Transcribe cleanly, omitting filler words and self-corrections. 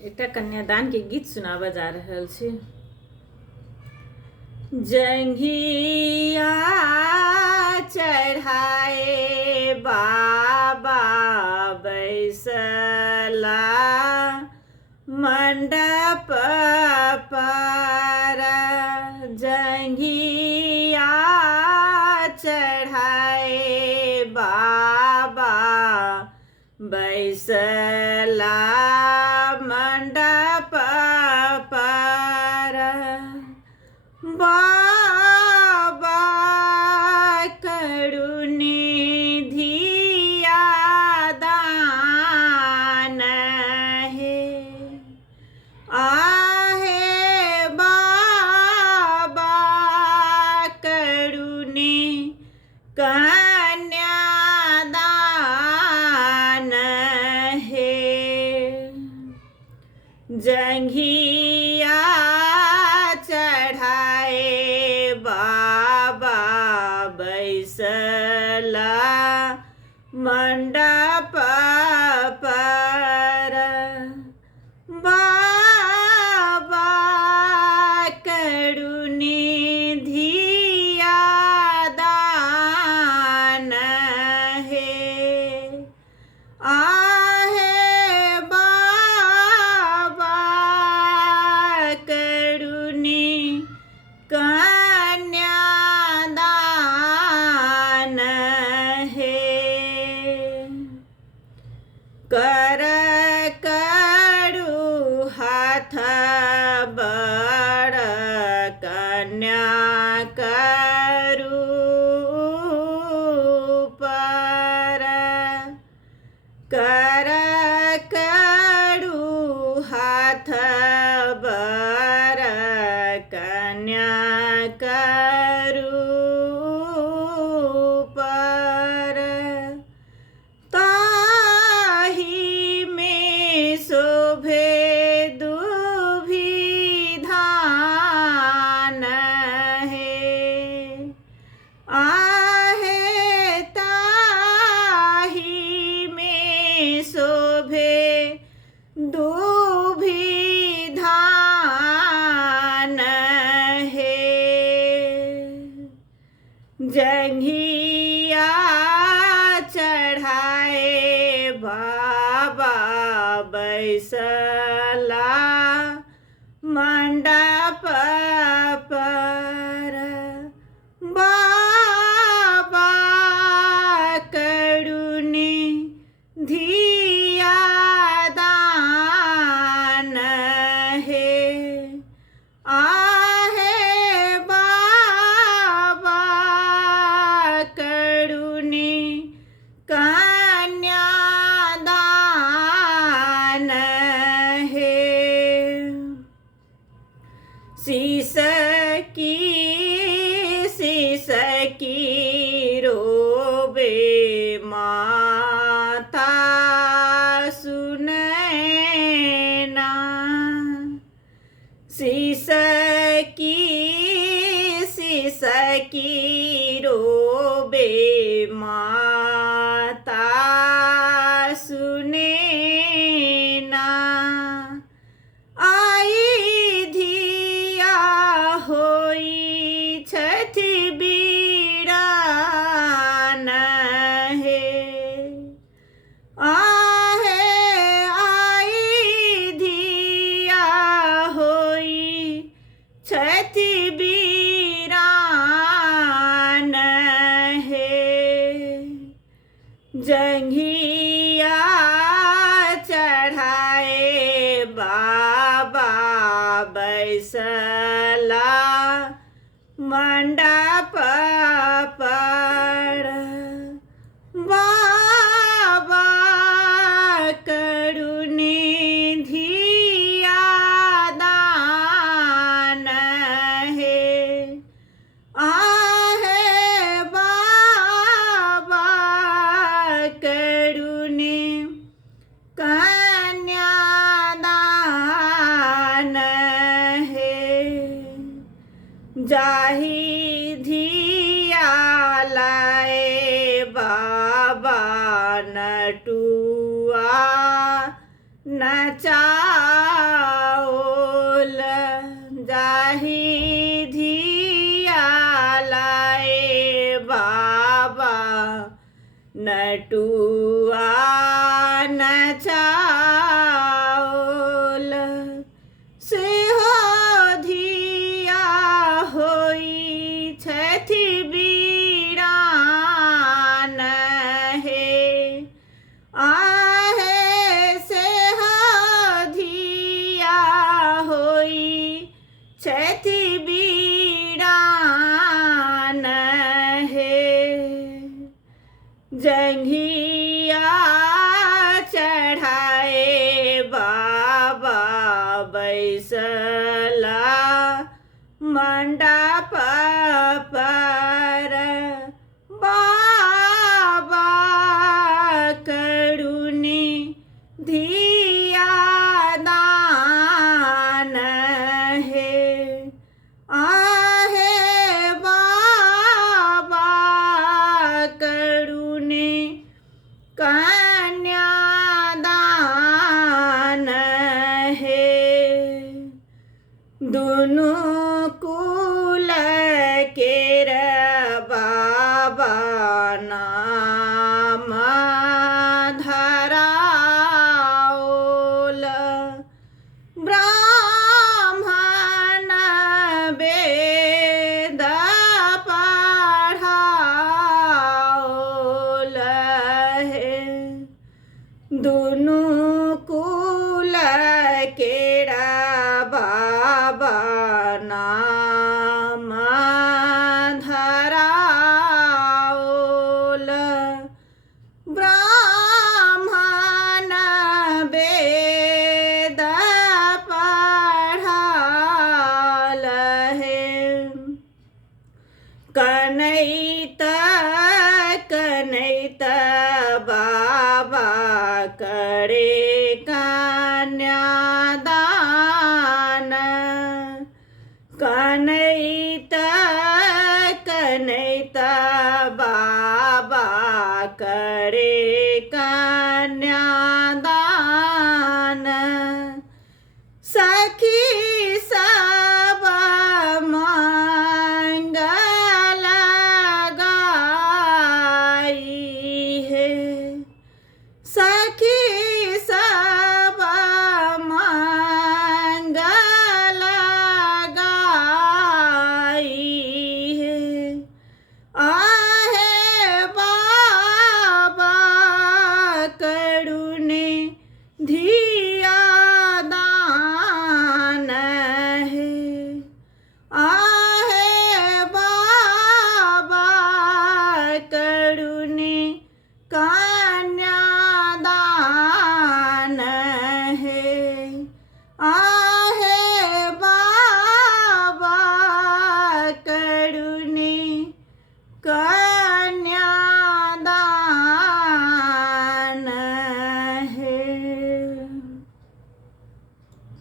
एकटा कन्यादान के गीत सुनाबा जा रहल छी। जंघिया चढ़ाए बाबा बैसला मंडप पर, जंघिया चढ़ाए बाबा बैसला मंडप पर। बाबा करुणी धिया दान है, आहे बाबा करुणी कन्यादान है। जंघिया चढ़ाए बाबा बैसला मंडप पर, बाबा करुणी धिया दान है, आहे बाबा करुणी कन्यादान है। कर करू हाथ बड़ कन्या करू पर, कर करू हाथ बड़ कन्या करू पर। ताही में शोभे दुभिधान है, आहे ताही में शोभे दुभिधान है। जंघिया चढ़ाए बाबा बैसला मंडप पर, बाबा करुणी धिया दान है, आहे बाबा करुणी कन्यादान है। शीश की रोबे माता सुनैना, शीश की रोबे माता सुनैना, आई धिया होई छथि बीरान है, आहे आई धिया होई छथि बीरान है। जंघिया चढ़ाए बाबा बैसला मंडप पर, बाबा करुणी धिया दान है, आहे बाबा करुणी कन्यादान है। जाही धिया लाए बाबा नटुआ नचा नटुआ नचाओल से हो धिया होई छथि बीरान हे आहे से हो धिया होई छथि बीरान हे जंघिया चढ़ाए बाबा बैसला मंडप पर बाबा करुणी धिया दान हे आहे बाबा करुणी कन्यादान हे दुनु कुल केर बाबा नाम धराओल ब्राह्मण वेद पढ़ाओल हे दुनु कुल केरा बाबा नाम धराओल ब्राह्मण वेद पढ़ाल हे कनैत कनैत बाबा करे कन्यादान कनैत कनैत बाबा करे कन्यादान सखी सब मंगल गाई है सखी सब मंगल गाई है आहे बाबा करुणे धिया दान है आहे बाबा करुणे कन्यादान है